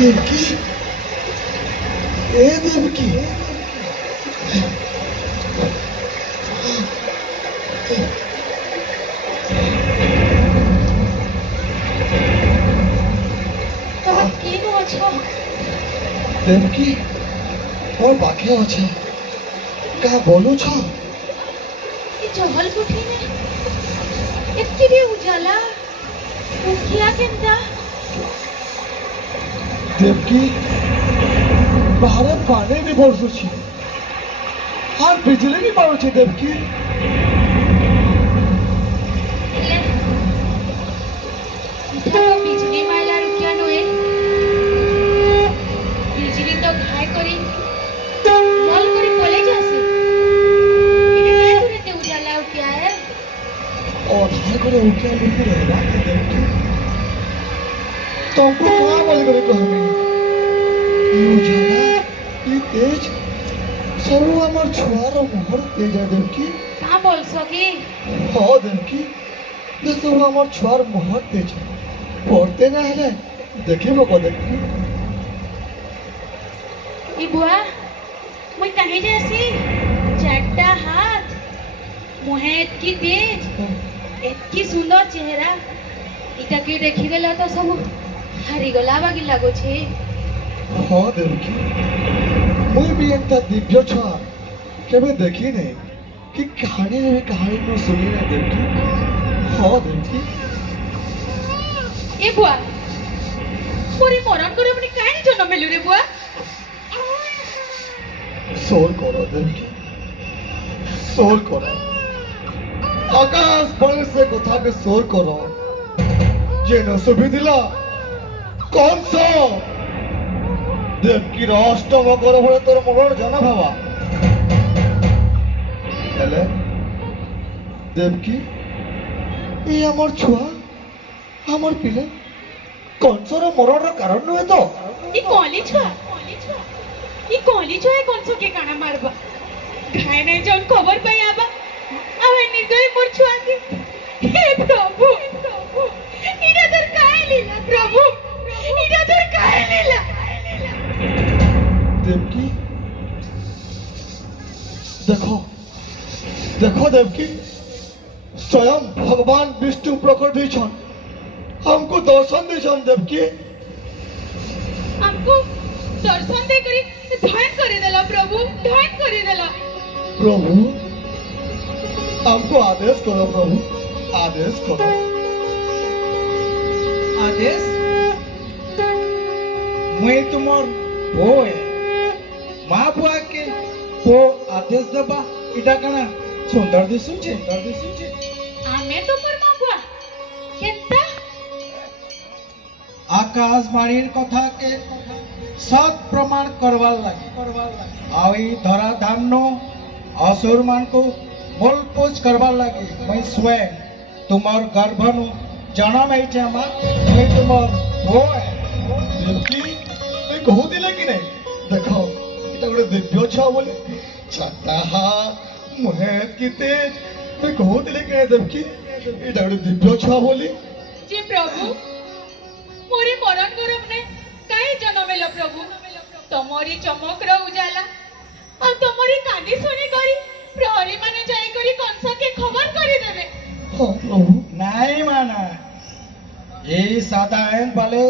देवकी ए देवकी देवकी और बाकी अच्छे क्या बोलो छो जहल कुठी ने एत्ती उजाला उठिया केनता देवकी बाहर पानी भी बरसुची और बिजली भी मारुची देवकी बिजली मारला रुकिया नुए बिजली तो घाय करी मल करी पले जासे इने तुरते उजाला उठिया है और घाय करे उठिया लुकी रहेगा देवकी तुमको कहाँ बोल करे कहमी ये उजाला ये तेज सब हमार छुआर मोहर तेज है देवकी कहाँ बोल सकी हाँ देवकी ये सब हमार छुआर मोहर तेज है पढ़ते ना है देखे वो को देवकी ई बुआ मैं कहीं जैसी चारटा हाथ मुहे इतकी तेज इतकी सुंदर चेहरा इटा के देखी देला तो सब हारी गला बागी लागो छे हाँ देवकी मुझे भी एक दिव्य छुआ केबे देखी नहीं कि कहानी में कहानी को सुनी ना देवकी हाँ देवकी ए बुआ मोरी मरण करे मने काहे जन्म मेलु रे बुआ सोर करो देवकी सोर करो आकाश बल से कथा के सोर करो जे न सुबी दिला कौन सा देवकी राष्ट्र करो बड़े तोर मरण जाना भावा हेले देवकी ये हमर छुआ हमर पिले कौन सा मरण कारण नुहे तो ई कॉलेज छुआ ई कॉलेज छुआ कौन सो के काना मारबा घाय नहीं जौन खबर पे आबा आवे निर्दय मोर छुआ के हे प्रभु इरा दर काहे लीला प्रभु इरा दर काहे लीला देवकी देखो देखो देवकी स्वयं भगवान विष्णु प्रकट हुई हमको दर्शन दे देवकी हमको दर्शन दे करी ध्यान करे देला प्रभु ध्यान करे देला प्रभु हमको आदेश करो प्रभु आदेश करो आदेश मैं तुमर बोए माँ बुआ के वो आदेश दबा इटा कना सुंदर दिसुचे आमे तो पर माँ बुआ केता आकाशवाणी कथा के सत प्रमाण करवार लगे आई धरा धाम असुर मान को मूल पूज करवार लगे मैं स्वयं तुमर गर्भ नु जन्म है मैं तुमर वो देवकी मैं कहू दिले कि नहीं देखो इटा गोटे दिव्य छुआ बोले छाता मुहे की तेज मैं कहू दिले कि नहीं देवकी इटा गोटे दिव्य छुआ बोली जी प्रभु मोरी मरण गरम ने काहे जन्मेला प्रभु तमरी चमक रो उजाला और तमरी कानी सुनी करी प्रहरी माने जाई करी कंसा के खबर करी देबे हाँ प्रभु नहीं माना ये साधारण वाले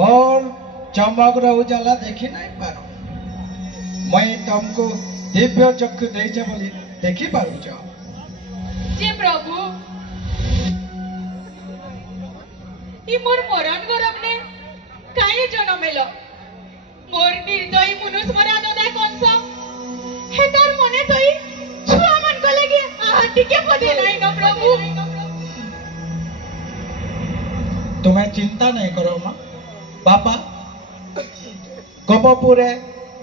मोर चमक रो उजाला देखी नहीं पारो मैं तुमको दिव्य चक्षु दे बोली देखी पारू जाओ जी प्रभु ई मोर मरण गरम ने काहे जन्मेला मोर निर्दयी मनुष्य मरा ददा कंसा हे तार मने तई छुआ मन को लगे आटी के पदे नहीं न प्रभु तुम्हें चिंता नहीं करो माँ बापा गोपपुरे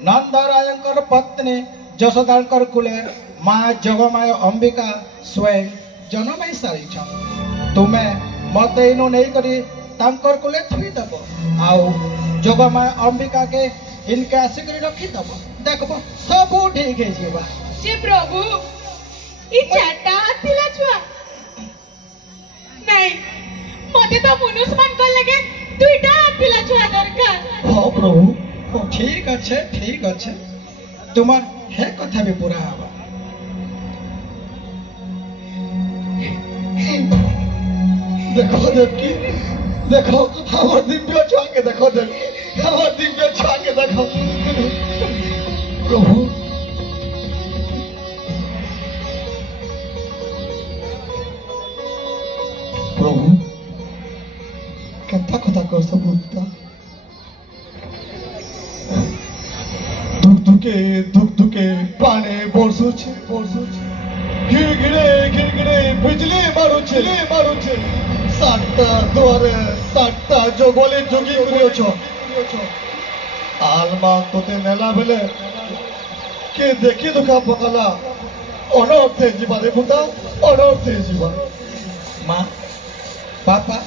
नंदरायंकर पत्नी जशोदांकर कुले माँ जगमाय अंबिका स्वयं जन्म ही सारी तुम्हें मत इनु नहीं करी तांकर कुले थुई दबो आउ जगमाय अंबिका के इनके आसिक रखी दबो देखबो सब ठीक है जीवा जी प्रभु ई चाटा आतिला छुआ नहीं मते तो मनुष्य मन को लगे दुईटा आतिला छुआ दरकार हाँ प्रभु ठीक अच्छे तुम्हार हे कथा भी पूरा हवा देखो देवकी देखो हमार दिव्य छुआ के देखो देवकी हमार दिव्य छुआ के देखो प्रभु प्रभु केता कथा कर सब पिता दुख दुखे पानी बरसुचे गिड़गिड़े बिजली मारुचे सातटा दुआरे सातटा जगले जोगी करियोछ आलमा तोते नेला बेले के देखी दुखा पकाला अनर्थे जीवा रे पुता अनर्थे जीवा माँ पापा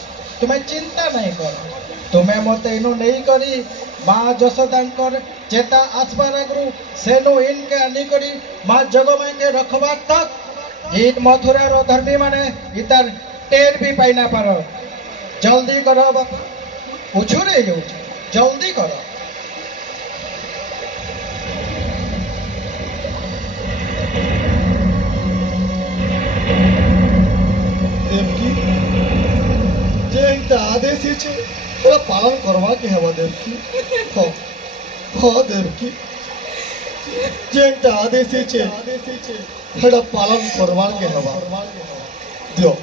तुम्हें चिंता नहीं करो तुम्हें मत इनु नहीं करी माँ जशोदांकर चेता आसबार आगु सेनु इनके आनी करी माँ जगमाई के रखबा तक इन मथुरा रो धर्मी माने इतार टेर भी पाई ना पारो जल्दी करो बापा उछुरे जल्दी करो देवकी जे आदेश पालन करवा के हवा देवकी हाँ देवकी जे आदेश पालन करवा के हवा दियो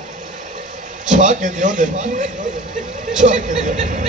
छुआ के दियो देवकी छुआ के दियो